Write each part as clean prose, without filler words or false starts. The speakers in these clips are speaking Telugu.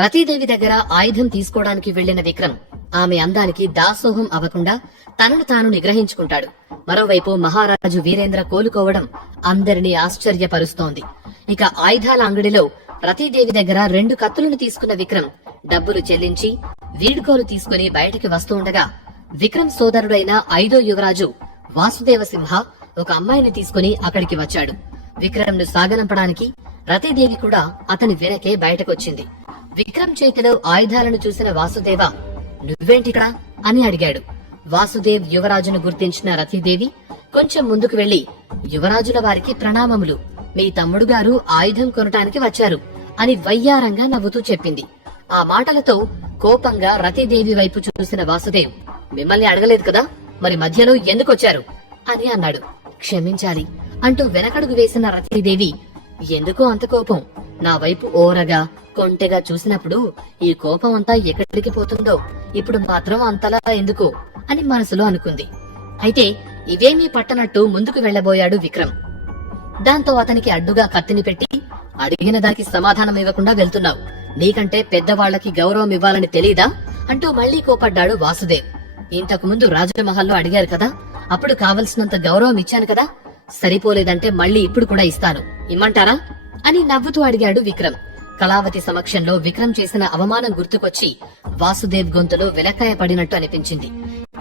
రతీదేవి దగ్గర ఆయుధం తీసుకోవడానికి వెళ్లిన విక్రమ్ ఆమె అందానికి దాసోహం అవ్వకుండా తనను తాను నిగ్రహించుకుంటాడు. మరోవైపు మహారాజు వీరేంద్ర కోలుకోవడం అందరినీ ఆశ్చర్యపరుస్తోంది. ఇక ఆయుధాల అంగడిలో రతీదేవి దగ్గర 2 కత్తులను తీసుకున్న విక్రమ్ డబ్బులు చెల్లించి వీడ్కోలు తీసుకుని బయటికి వస్తూ ఉండగా విక్రమ్ సోదరుడైన 5వ యువరాజు వాసుదేవసింహ ఒక అమ్మాయిని తీసుకుని అక్కడికి వచ్చాడు. విక్రమ్ ను సాగనంపడానికి రతీదేవి కూడా అతని వెనకే బయటకొచ్చింది. విక్రమ్ చేతిలో ఆయుధాలను చూసిన వాసుదేవ నువ్వేంటిక్కడ అని అడిగాడు. వాసుదేవ్ యువరాజును గుర్తించిన రతీదేవి కొంచెం ముందుకు వెళ్లి యువరాజుల వారికి ప్రణామములు, మీ తమ్ముడు గారు ఆయుధం కొనటానికి వచ్చారు అని వయ్యారంగా నవ్వుతూ చెప్పింది. ఆ మాటలతో కోపంగా రతీదేవి వైపు చూసిన వాసుదేవ్ మిమ్మల్ని అడగలేదు కదా, మరి మధ్యలో ఎందుకొచ్చారు అని అన్నాడు. క్షమించాలి అంటూ వెనకడుగు వేసిన రతీదేవి ఎందుకో అంత కోపం, నా వైపు ఓరగా కొంటెగా చూసినప్పుడు ఈ కోపం అంతా ఎక్కడికి పోతుందో, ఇప్పుడు మాత్రం అంతలా ఎందుకు అని మనసులో అనుకుంది. అయితే ఇవేమీ పట్టనట్టు ముందుకు వెళ్లబోయాడు విక్రమ్. దాంతో అతనికి అడ్డుగా కత్తిని పెట్టి అడిగిన దానికి సమాధానం ఇవ్వకుండా వెళ్తున్నావు, నీకంటే పెద్దవాళ్లకి గౌరవం ఇవ్వాలని తెలీదా అంటూ మళ్లీ కోపడ్డాడు వాసుదేవ్. ఇంతకు ముందు రాజమహల్లో అడిగారు కదా, అప్పుడు కావలసినంత గౌరవం ఇచ్చాను కదా, సరిపోలేదంటే మళ్లీ ఇప్పుడు కూడా ఇస్తాను, ఇమ్మంటారా అని నవ్వుతూ అడిగాడు విక్రమ్. కళావతి సమక్షంలో విక్రమ్ చేసిన అవమానం గుర్తుకొచ్చి వాసుదేవ్ గొంతులో వెలక్కాయ పడినట్టు అనిపించింది.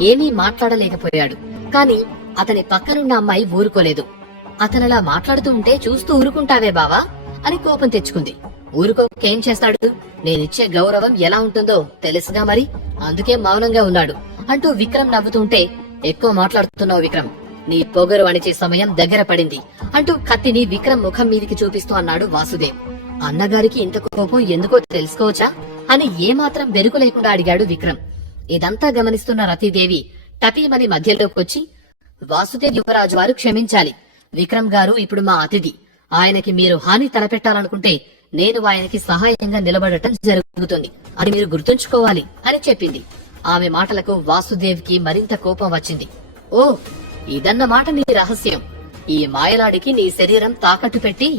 ఏమీ మాట్లాడలేకపోయాడు. కాని అతని పక్కనున్న అమ్మాయి ఊరుకోలేదు. అతనలా మాట్లాడుతూ ఉంటే చూస్తూ ఊరుకుంటావే బావా అని కోపం తెచ్చుకుంది. ఊరుకోకేం చేస్తాడు, నేనిచ్చే గౌరవం ఎలా ఉంటుందో తెలుసుగా మరి, అందుకే మౌనంగా ఉన్నాడు అంటూ విక్రమ్ నవ్వుతుంటే ఎక్కువ మాట్లాడుతున్నావు విక్రమ్, నీ పొగరు అణిచే సమయం దగ్గర పడింది అంటూ కత్తిని విక్రమ్ ముఖం మీదికి చూపిస్తూ అన్నాడు వాసుదేవ్. అన్నగారికి ఇంత కోపం ఎందుకో తెలుసుకోవచ్చా అని ఏమాత్రం బెరుకు లేకుండా అడిగాడు విక్రమ్. ఇదంతా గమనిస్తున్న రతీదేవి టపీమని మధ్యలోకొచ్చి వాసుదేవ్ యువరాజు వారు క్షమించాలి, విక్రమ్ గారు ఇప్పుడు మా అతిథి, ఆయనకి మీరు హాని తలపెట్టాలనుకుంటే నేను ఆయనకి సహాయంగా నిలబడటం జరుగుతుంది, అది మీరు గుర్తుంచుకోవాలి అని చెప్పింది. ఆమె మాటలకు వాసుదేవ్ కి మరింత కోపం వచ్చింది. ఓ, ఇదన్నమాట నీ రహస్యం, ఈ మాయలాడికి నీ శరీరం తాకట్టు పెట్టి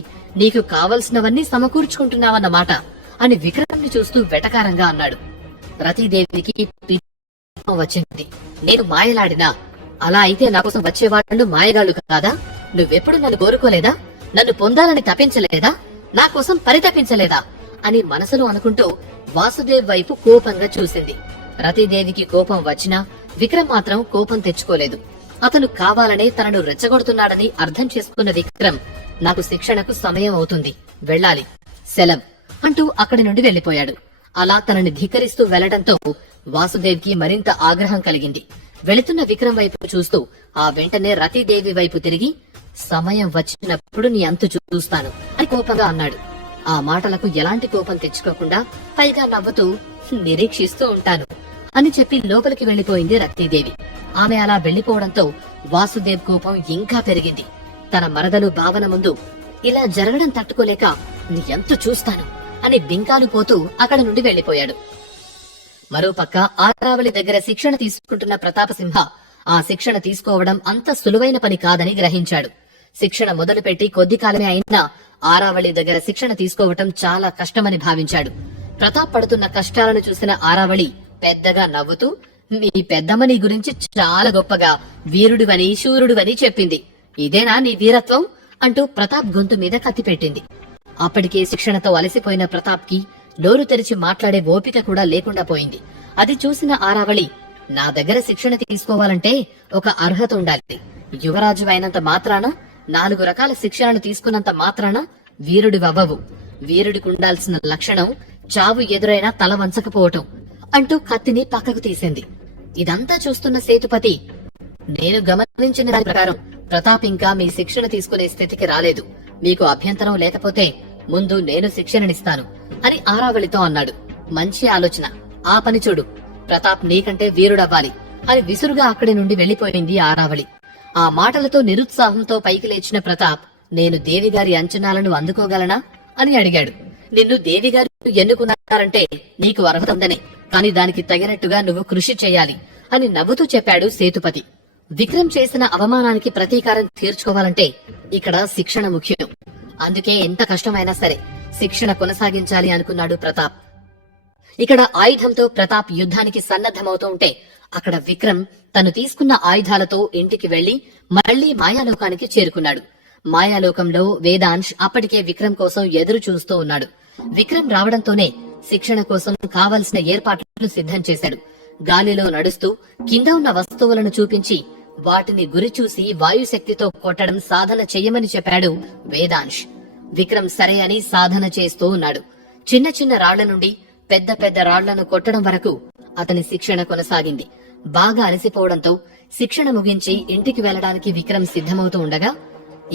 నీకు కావలసినవన్నీ సమకూర్చుకుంటున్నావన్నమాట అని విక్రమ్ ని చూస్తూ వెటకారంగా అన్నాడు. రతీదేవికి వచ్చింది. నేను మాయలాడినా? అలా అయితే నా కోసం వచ్చేవాళ్లు మాయగాళ్లు కాదా? నువ్వెప్పుడు నన్ను కోరుకోలేదా? నన్ను పొందాలని తప్పించలేదా? నా కోసం పరితపించలేదా అని మనసులో అనుకుంటూ వాసుదేవ్ వైపు కోపంగా చూసింది. రతీదేవికి కోపం వచ్చినా విక్రమ్ మాత్రం కోపం తెచ్చుకోలేదు. అతను కావాలనే తనను రెచ్చగొడుతున్నాడని అర్థం చేసుకున్న విక్రమ్ నాకు శిక్షణకు సమయం అవుతుంది, వెళ్లాలి, సెలవ్ అంటూ అక్కడి నుండి వెళ్లిపోయాడు. అలా తనని ధిక్కరిస్తూ వెళ్లడంతో వాసుదేవ్ కి మరింత ఆగ్రహం కలిగింది. వెళుతున్న విక్రమ్ వైపు చూస్తూ ఆ వెంటనే రతీదేవి వైపు తిరిగి సమయం వచ్చినప్పుడు నీ అంతు చూస్తాను అని కోపంగా అన్నాడు. ఆ మాటలకు ఎలాంటి కోపం తెచ్చుకోకుండా పైగా నవ్వుతూ నిరీక్షిస్తూ ఉంటాను అని చెప్పి లోపలికి వెళ్లిపోయింది రతీదేవి. ఆమె అలా వెళ్లిపోవడంతో వాసుదేవ్ కోపం ఇంకా పెరిగింది. తన మరదలు భావన ముందు ఇలా జరగడం తట్టుకోలేక నీ ఎంత చూస్తాను అని బింకాలు పోతూ అక్కడి నుండి వెళ్లిపోయాడు. మరోపక్క ఆరావళి దగ్గర శిక్షణ తీసుకుంటున్న ప్రతాపసింహ ఆ శిక్షణ తీసుకోవడం అంత సులువైన పని కాదని గ్రహించాడు. శిక్షణ మొదలుపెట్టి కొద్ది కాలమే అయినా ఆరావళి దగ్గర శిక్షణ తీసుకోవటం చాలా కష్టమని భావించాడు. ప్రతాప్ పడుతున్న కష్టాలను చూసిన ఆరావళి పెద్దగా నవ్వుతూ మీ పెద్దమ్మ నీ గురించి చాలా గొప్పగా వీరుడివని శూరుడివని చెప్పింది, ఇదేనా నీ వీరత్వం అంటూ ప్రతాప్ గొంతు మీద కత్తిపెట్టింది. అప్పటికే శిక్షణతో అలసిపోయిన ప్రతాప్ కి నోరు తెరిచి మాట్లాడే ఓపిక కూడా లేకుండా పోయింది. అది చూసిన ఆరావళి నా దగ్గర శిక్షణ తీసుకోవాలంటే ఒక అర్హత ఉండాలి, యువరాజు అయినంత మాత్రాన 4 రకాల శిక్షణను తీసుకున్నంత మాత్రాన వీరుడివవ్వవు, వీరుడికి ఉండాల్సిన లక్షణం చావు ఎదురైనా తల వంచకపోవటం అంటూ కత్తిని పక్కకు తీసింది. ఇదంతా చూస్తున్న సేతుపతి నేను గమనించిన దాని ప్రకారం ప్రతాప్ ఇంకా మీ శిక్షణ తీసుకునే స్థితికి రాలేదు, మీకు అభ్యంతరం లేకపోతే ముందు నేను శిక్షణనిస్తాను అని ఆరావళితో అన్నాడు. మంచి ఆలోచన, ఆ పని చూడు, ప్రతాప్ నీకంటే వీరుడవ్వాలి అని విసురుగా అక్కడి నుండి వెళ్లిపోయింది ఆరావళి. ఆ మాటలతో నిరుత్సాహంతో పైకి లేచిన ప్రతాప్ నేను దేవిగారి అంచనాలను అందుకోగలనా అని అడిగాడు. నిన్ను దేవిగారు ఎన్నుకున్నారంటే నీకు అర్హత ఉందనే, కాని దానికి తగినట్టుగా నువ్వు కృషి చేయాలి అని నవ్వుతూ చెప్పాడు సేతుపతి. విక్రమ్ చేసిన అవమానానికి ప్రతీకారం తీర్చుకోవాలంటే ఇక్కడ శిక్షణ ముఖ్యం, అందుకే ఎంత కష్టమైనా సరే శిక్షణ కొనసాగించాలి అనుకున్నాడు ప్రతాప్. ఇక్కడ ఆయుధంతో ప్రతాప్ యుద్ధానికి సన్నద్ధమవుతూ ఉంటే అక్కడ విక్రమ్ తను తీసుకున్న ఆయుధాలతో ఇంటికి వెళ్లి మళ్లీ మాయాలోకానికి చేరుకున్నాడు. మాయాలోకంలో వేదాంశ్ అప్పటికే విక్రమ్ కోసం ఎదురు చూస్తూ ఉన్నాడు. విక్రమ్ రావడంతోనే శిక్షణ కోసం కావలసిన ఏర్పాట్లు సిద్ధం చేశాడు. గాలిలో నడుస్తూ కింద ఉన్న వస్తువులను చూపించి వాటిని గురి చూసి వాయుశక్తితో కొట్టడం సాధన చెయ్యమని చెప్పాడు వేదాంశ్. విక్రమ్ సరే అని సాధన చేస్తూ ఉన్నాడు. చిన్న చిన్న రాళ్ల నుండి పెద్ద పెద్ద రాళ్లను కొట్టడం వరకు అతని శిక్షణ కొనసాగింది. బాగా అలసిపోవడంతో శిక్షణ ముగించి ఇంటికి వెళ్లడానికి విక్రమ్ సిద్ధమవుతూ ఉండగా,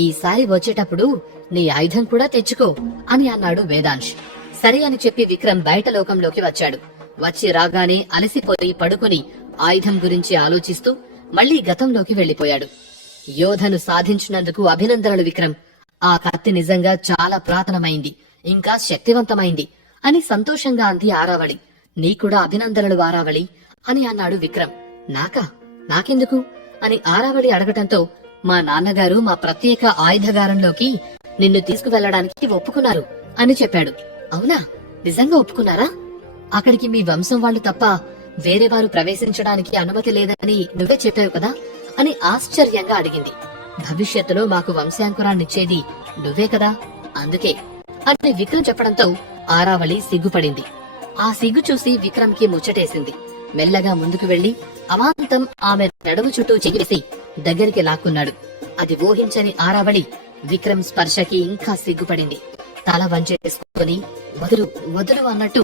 ఈసారి వచ్చేటప్పుడు నీ ఆయుధం కూడా తెచ్చుకో అని అన్నాడు వేదాంశ్. సరే అని చెప్పి విక్రమ్ బయట లోకంలోకి వచ్చాడు. వచ్చి రాగానే అలసిపోయి పడుకుని ఆయుధం గురించి ఆలోచిస్తూ మళ్లీ గతంలోకి వెళ్లిపోయాడు. యోధను సాధించినందుకు అభినందనలు విక్రమ్. ఆ కత్తి నిజంగా చాలా పురాతనమైంది, ఇంకా శక్తివంతమైంది అని సంతోషంగా అంది ఆరావళి. నీకూడా అభినందనలు ఆరావళి అని అన్నాడు విక్రమ్. నాకెందుకు అని ఆరావళి అడగటంతో, మా నాన్నగారు మా ప్రత్యేక ఆయుధగారంలోకి నిన్ను తీసుకువెళ్లడానికి ఒప్పుకున్నారు అని చెప్పాడు. అవునా, నిజంగా ఒప్పుకున్నారా? అక్కడికి మీ వంశం వాళ్ళు తప్ప వేరేవారు ప్రవేశించడానికి అనుమతి లేదని నువ్వే చెప్పావు కదా అని ఆశ్చర్యంగా అడిగింది. భవిష్యత్తులో మాకు వంశాంకురాన్నిచ్చేది నువ్వే కదా, అందుకే అని విక్రమ్ చెప్పడంతో ఆరావళి సిగ్గుపడింది. ఆ సిగ్గు చూసి విక్రమ్ కి ముచ్చటేసింది. మెల్లగా ముందుకు వెళ్లి అమాంతం ఆమె నడుము చుట్టూ చెయ్యేసి దగ్గరికి లాక్కున్నాడు. అది ఊహించని ఆరావళి విక్రమ్ స్పర్శకి ఇంకా సిగ్గుపడింది. తల వంచేసుకుని వదులు వదులు అన్నట్టు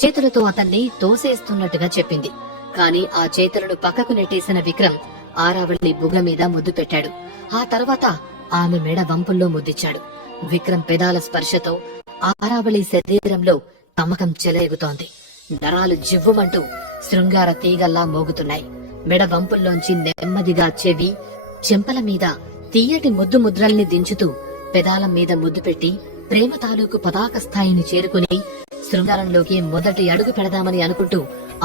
చేతులతో అతన్ని తోసేస్తున్నట్టుగా చెప్పింది. కాని ఆ చేతులను పక్కకు నెట్టేసిన విక్రమ్ ఆరావళి బుగ్గ మీద ముద్దు పెట్టాడు. ఆ తర్వాత ఆమె మెడ వంపుల్లో ముద్దిచ్చాడు. విక్రమ్ పెదాల స్పర్శతో ఆరావళి శరీరంలో తమకం చెలరేగుతోంది. నరాలు జివ్వుమంటూ శృంగార తీగల్లా మోగుతున్నాయి. మెడ వంపుల్లోంచి నెమ్మదిగా చెవి, చెంపల మీద తీయటి ముద్దు ముద్రల్ని దించుతూ పెదాల మీద ముద్దు పెట్టి ప్రేమ తాలూకు పతాక స్థాయిని చేరుకుని శృంగారంలోకి మొదటి అడుగు పెడదామని అనుకుంటూ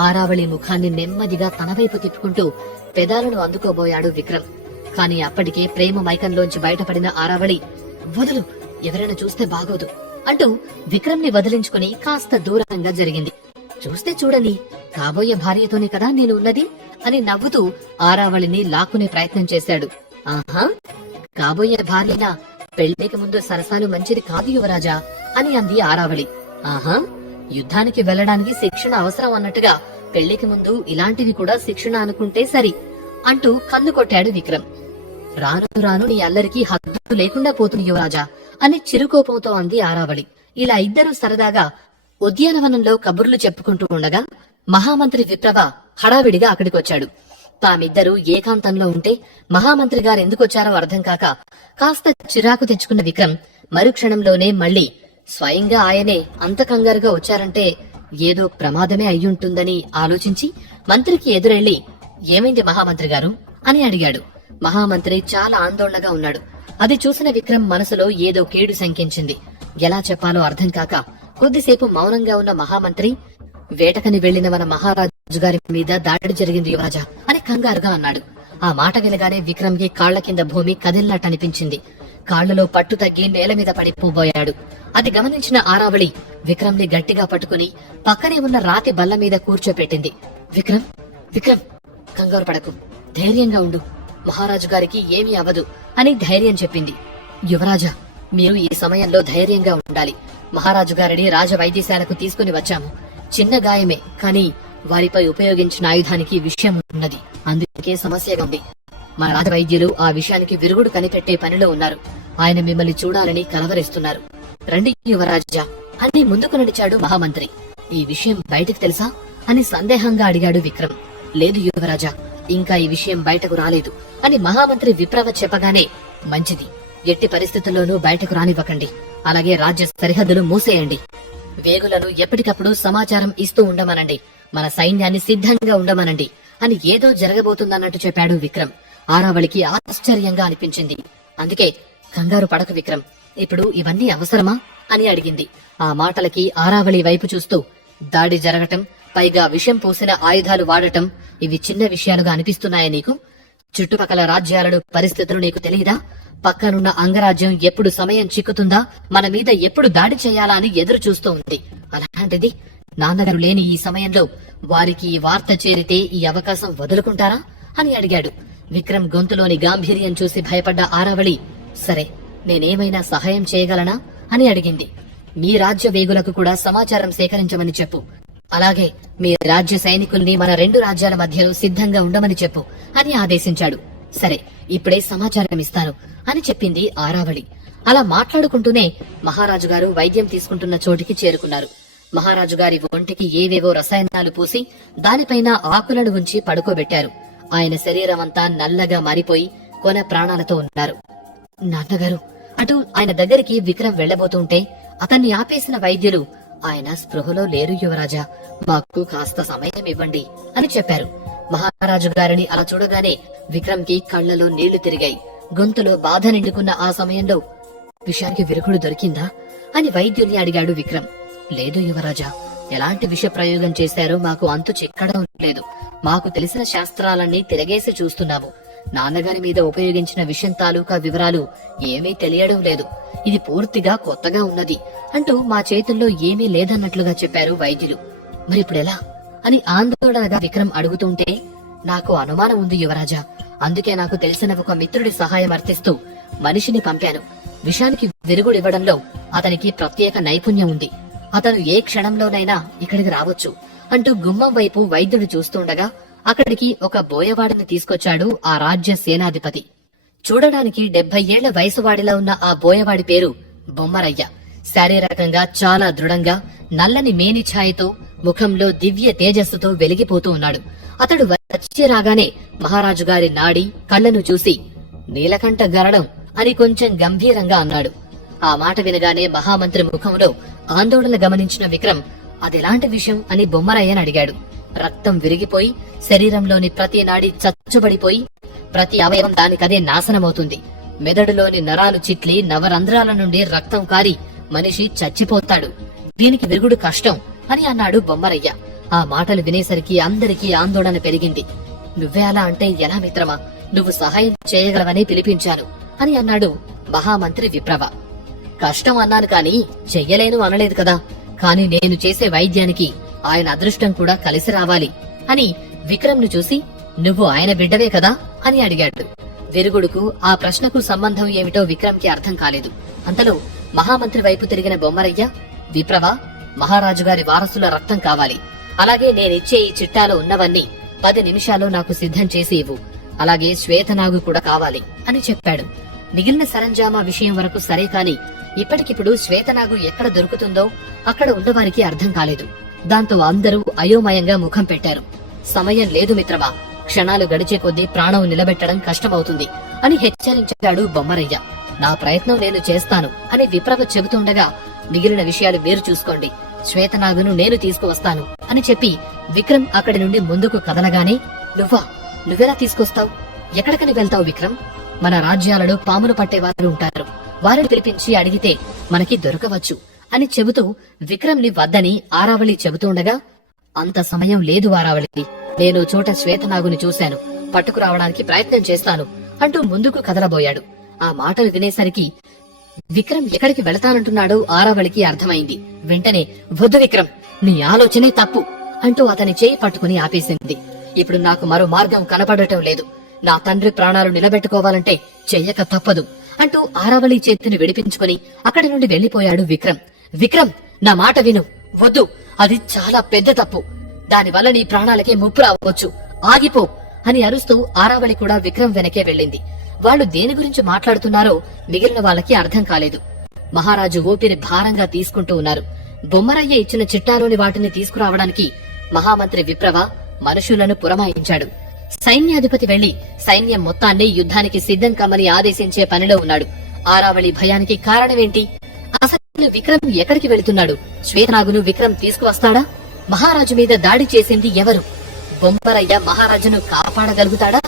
ఆరావళి ముఖాన్ని నెమ్మదిగా తనవైపు తిప్పుకుంటూ పెదాలను అందుకోబోయాడు విక్రమ్. కాని అప్పటికే ప్రేమ మైకంలోంచి బయటపడిన ఆరావళి, వదులు, ఎవరైనా చూస్తే బాగోదు అంటూ విక్రమ్ ని వదిలించుకుని కాస్త దూరంగా జరిగింది. చూస్తే చూడని, కాబోయే భార్యతోనే కదా నేను ఉన్నది అని నవ్వుతూ ఆరావళిని లాక్కునే ప్రయత్నం చేశాడు. ఆహా, కాబోయే భార్యనా? పెళ్లికి ముందు సరసాలు మంచిది కాదు యువరాజా అని అంది ఆరావళి. ఆహా, యుద్ధానికి వెళ్లడానికి శిక్షణ అవసరం అన్నట్టుగా పెళ్లికి ముందు ఇలాంటివి కూడా శిక్షణ అనుకుంటే సరి అంటూ కన్ను కొట్టాడు విక్రమ్. రాను రాను నీ అల్లరికి హద్దు లేకుండా పోతుంది యువరాజా అని చిరుకోపంతో అంది ఆరావళి. ఇలా ఇద్దరూ సరదాగా ఉద్యానవనంలో కబుర్లు చెప్పుకుంటూ ఉండగా మహామంత్రి విప్రవ హడావిడిగా అక్కడికొచ్చాడు. తామిద్దరూ ఏకాంతంలో ఉంటే మహామంత్రి గారు ఎందుకొచ్చారో అర్థం కాక కాస్త చిరాకు తెచ్చుకున్న విక్రమ్ మరుక్షణంలోనే మళ్లీ స్వయంగా ఆయనే అంత కంగారుగా వచ్చారంటే ఏదో ప్రమాదమే అయ్యుంటుందని ఆలోచించి మంత్రికి ఎదురెళ్లి, ఏమైంది మహామంత్రి గారు అని అడిగాడు. మహామంత్రి చాలా ఆందోళనగా ఉన్నాడు. అది చూసిన విక్రమ్ మనసులో ఏదో కీడు శంకించింది. ఎలా చెప్పాలో అర్థం కాక కొద్దిసేపు మౌనంగా ఉన్న మహామంత్రి, వేటకని వెళ్లిన మన మహారాజు గారి మీద దాడి జరిగింది యువరాజా అని కంగారుగా అన్నాడు. ఆ మాట వినగానే విక్రమ్ కి కాళ్ల కింద భూమి కదిలినట్టనిపించింది. కాళ్లలో పట్టు తగ్గి నేల మీద పడిపోబోయాడు. అది గమనించిన ఆరావళి విక్రమ్ ని గట్టిగా పట్టుకుని పక్కనే ఉన్న రాతి బల్ల మీద కూర్చోపెట్టింది. విక్రమ్, విక్రమ్, కంగారు పడకు, ధైర్యంగా ఉండు, మహారాజు గారికి ఏమీ అవ్వదు అని ధైర్యం చెప్పింది. యువరాజా, మీరు ఈ సమయంలో ధైర్యంగా ఉండాలి. మహారాజు గారిని రాజ వైద్యశాలకు తీసుకుని వచ్చాము. చిన్న గాయమే, కానీ వారిపై ఉపయోగించిన ఆయుధానికి విషయం ఉన్నది, అందుకే సమస్యగా ఉంది. మన రాజవైద్యులు ఆ విషయానికి విరుగుడు కనిపెట్టే పనిలో ఉన్నారు. ఆయన మిమ్మల్ని చూడాలని కలవరిస్తున్నారు. రండి యువరాజా అని ముందుకు నడిచాడు మహామంత్రి. ఈ విషయం బయటకు తెలుసా అని సందేహంగా అడిగాడు విక్రమ్. లేదు యువరాజా, ఇంకా ఈ విషయం బయటకు రాలేదు అని మహామంత్రి విప్రవ చెప్పగానే, మంచిది, ఎట్టి పరిస్థితుల్లోనూ బయటకు రానివ్వకండి. అలాగే రాజ్య సరిహద్దులు మూసేయండి. వేగులను ఎప్పటికప్పుడు సమాచారం ఇస్తూ ఉండమనండి. మన సైన్యాన్ని సిద్ధంగా ఉండమనండి అని ఏదో జరగబోతుందన్నట్టు చెప్పాడు విక్రమ్. ఆరావళికి ఆశ్చర్యంగా అనిపించింది. అందుకే, కంగారు పడకు విక్రమ్, ఇప్పుడు ఇవన్నీ అవసరమా అని అడిగింది. ఆ మాటలకి ఆరావళి వైపు చూస్తూ, దాడి జరగటం, పైగా విషం పోసిన ఆయుధాలు వాడటం, ఇవి చిన్న విషయాలుగా అనిపిస్తున్నాయా నీకు? చుట్టుపక్కల రాజ్యాలలో పరిస్థితులు నీకు తెలియదా? పక్కనున్న అంగరాజ్యం ఎప్పుడు సమయం చిక్కుతుందా, మన మీద ఎప్పుడు దాడి చేయాలా అని ఎదురు చూస్తూ ఉంది. అలాంటిది నాన్నగారు లేని ఈ సమయంలో వారికి ఈ వార్త చేరితే ఈ అవకాశం వదులుకుంటారా అని అడిగాడు. విక్రమ్ గొంతులోని గాంభీర్యం చూసి భయపడ్డ ఆరావళి, సరే నేనేమైనా సహాయం చేయగలనా అని అడిగింది. మీ రాజ్య వేగులకు కూడా సమాచారం సేకరించమని చెప్పు. అలాగే మీ రాజ్య సైనికుల్ని మన 2 రాజ్యాల మధ్యలో సిద్ధంగా ఉండమని చెప్పు అని ఆదేశించాడు. సరే ఇప్పుడే సమాచారం ఇస్తాను అని చెప్పింది ఆరావళి. అలా మాట్లాడుకుంటూనే మహారాజు గారు వైద్యం తీసుకుంటున్న చోటికి చేరుకున్నారు. మహారాజు గారి ఒంటికి ఏవేవో రసాయనాలు పూసి దానిపైన ఆకులను ఉంచి పడుకోబెట్టారు. ఆయన శరీరమంతా నల్లగా మారిపోయి కొన ప్రాణాలతో ఉన్నారు. నాన్నగారు అటు ఆయన దగ్గరికి విక్రమ్ వెళ్లబోతుంటే అతన్ని ఆపేసిన వైద్యులు, ఆయన స్పృహలో లేరు యువరాజా, మాకు కాస్త సమయం ఇవ్వండి అని చెప్పారు. మహారాజు గారిని అలా చూడగానే విక్రమ్ కి కళ్లలో నీళ్లు తిరిగాయి. గొంతులో బాధ నిండుకున్న ఆ సమయంలో, విషానికి విరుగుడు దొరికిందా అని వైద్యుల్ని అడిగాడు విక్రమ్. లేదు యువరాజా, ఎలాంటి విష ప్రయోగం చేశారో మాకు అంతు చిక్కడం లేదు. మాకు తెలిసిన శాస్త్రాలన్నీ తిరగేసి చూస్తున్నాము. నాన్నగారి మీద ఉపయోగించిన విషయం తాలూకా వివరాలు ఏమీ తెలియడం లేదు. ఇది పూర్తిగా కొత్తగా ఉన్నది అంటూ మా చేతుల్లో ఏమీ లేదన్నట్లుగా చెప్పారు వైద్యులు. మరిప్పుడెలా అని ఆందోళనగా విక్రమ్ అడుగుతుంటే, నాకు అనుమానం ఉంది యువరాజా, అందుకే నాకు తెలిసిన ఒక మిత్రుడి సహాయం అర్థిస్తూ మనిషిని పంపాను. విషానికి విరుగుడివ్వడంలో అతనికి ప్రత్యేక నైపుణ్యం ఉంది. అతను ఏ క్షణంలోనైనా ఇక్కడికి రావచ్చు అంటూ గుమ్మం వైపు వైద్యుడు చూస్తుండగా అక్కడికి ఒక బోయవాడిని తీసుకొచ్చాడు ఆ రాజ్య సేనాధిపతి. చూడడానికి 70 ఏళ్ల వయసువాడిలా ఉన్న ఆ బోయవాడి పేరు బొమ్మరయ్య. శారీరకంగా చాలా దృఢంగా నల్లని మేని ఛాయతో ముఖంలో దివ్య తేజస్సుతో వెలిగిపోతూ ఉన్నాడు. అతడు వచ్చి రాగానే మహారాజు గారి నాడి కళ్లను చూసి, నీలకంఠ గరడం అని కొంచెం గంభీరంగా అన్నాడు. ఆ మాట వినగానే మహామంత్రి ముఖంలో ఆందోళన గమనించిన విక్రమ్, అదెలాంటి విషయం అని బొమ్మరయ్యని అడిగాడు. రక్తం విరిగిపోయి శరీరంలోని ప్రతి నాడి చచ్చుబడిపోయి ప్రతి అవయవం దానికదే నాశనమవుతుంది. మెదడులోని నరాలు చిట్లి నవరంధ్రాల నుండి రక్తం కారి మనిషి చచ్చిపోతాడు. దీనికి విరుగుడు కష్టం అని అన్నాడు బొమ్మరయ్య. ఆ మాటలు వినేసరికి అందరికీ ఆందోళన పెరిగింది. నువ్వే అలా అంటే ఎలా మిత్రమా, నువ్వు సహాయం చేయగలవని పిలిపించాను అని అన్నాడు మహామంత్రి విప్రవ. కష్టం అన్నాను కాని చెయ్యలేను అనలేదు కదా, కాని నేను చేసే వైద్యానికి ఆయన అదృష్టం కూడా కలిసి రావాలి అని విక్రమ్ ను చూసి, నువ్వు ఆయన బిడ్డవే కదా అని అడిగాడు. విరుగుడుకు ఆ ప్రశ్నకు సంబంధం ఏమిటో విక్రమ్ కి అర్థం కాలేదు. అంతలో మహామంత్రి వైపు తిరిగిన బొమ్మరయ్య, విప్రవ, మహారాజు గారి వారసుల రక్తం కావాలి. అలాగే నేనిచ్చే ఈ చిట్టాలో ఉన్నవన్నీ 10 నిమిషాల్లో నాకు సిద్ధం చేసి ఇవ్వు. అలాగే శ్వేతనాగు కూడా కావాలి అని చెప్పాడు. మిగిలిన సరంజామా విషయం వరకు సరే కాని ఇప్పటికిప్పుడు శ్వేతనాగు ఎక్కడ దొరుకుతుందో అక్కడ ఉన్నవారికి అర్థం కాలేదు. దాంతో అందరూ అయోమయంగా ముఖం పెట్టారు. సమయం లేదు మిత్రమా, క్షణాలు గడిచే కొద్దీ ప్రాణం నిలబెట్టడం కష్టమవుతుంది అని హెచ్చరించాడు బొమ్మరయ్య. నా ప్రయత్నం నేను చేస్తాను అని విప్రవ చెబుతుండగా, మిగిలిన విషయాలు మీరు చూసుకోండి, శ్వేతనాగును నేను తీసుకువస్తాను అని చెప్పి విక్రమ్ అక్కడి నుండి ముందుకు కదలగానే, నువ్వెలా తీసుకొస్తావు? ఎక్కడికని వెళ్తావు విక్రమ్? మన రాజ్యాలలో పాములు పట్టేవారు ఉంటారు, వారిని పిలిపించి అడిగితే మనకి దొరకవచ్చు అని చెబుతూ విక్రమ్ ని వద్దని ఆరావళి చెబుతుండగా, అంత సమయం లేదు ఆరావళి, నేను చోట శ్వేతనాగుని చూశాను, పట్టుకురావడానికి ప్రయత్నం చేస్తాను అంటూ ముందుకు కదలబోయాడు. ఆ మాటలు వినేసరికి విక్రమ్ ఎక్కడికి వెళతానంటున్నాడో ఆరావళికి అర్థమైంది. వెంటనే, వద్దు విక్రమ్, నీ ఆలోచనే తప్పు అంటూ అతని చేయి పట్టుకుని ఆపేసింది. ఇప్పుడు నాకు మరో మార్గం కనపడటం లేదు. నా తండ్రి ప్రాణాలు నిలబెట్టుకోవాలంటే చెయ్యక తప్పదు అంటూ ఆరావళి చేతిని విడిపించుకుని అక్కడి నుండి వెళ్లిపోయాడు విక్రమ్. విక్రమ్, నా మాట విను, వద్దు, అది చాలా పెద్ద తప్పు, దానివల్ల నీ ప్రాణాలకే ముప్పు రావచ్చు, ఆగిపో అని అరుస్తూ ఆరావళి కూడా విక్రమ్ వెనకే వెళ్ళింది. వాళ్ళు దేని గురించి మాట్లాడుతున్నారో మిగిలిన వాళ్ళకి అర్థం కాలేదు. మహారాజు ఊపిరి భారంగా తీసుకుంటూ ఉన్నారు. బొమ్మరయ్య ఇచ్చిన చిట్టాలోని వాటిని తీసుకురావడానికి మహామంత్రి విప్రవ మనుషులను పురమాయించాడు. సైన్యాధిపతి వెళ్లి సైన్యం మొత్తాన్ని యుద్ధానికి సిద్ధం కమ్మని ఆదేశించే పనిలో ఉన్నాడు. ఆరావళి భయానికి కారణమేంటి? అసలు విక్రమ్ ఎక్కడికి వెళుతున్నాడు? శ్వేతనాగును విక్రమ్ తీసుకువస్తాడా? మహారాజు మీద దాడి చేసింది ఎవరు? బొమ్మరయ్య మహారాజును కాపాడగలుగుతాడా?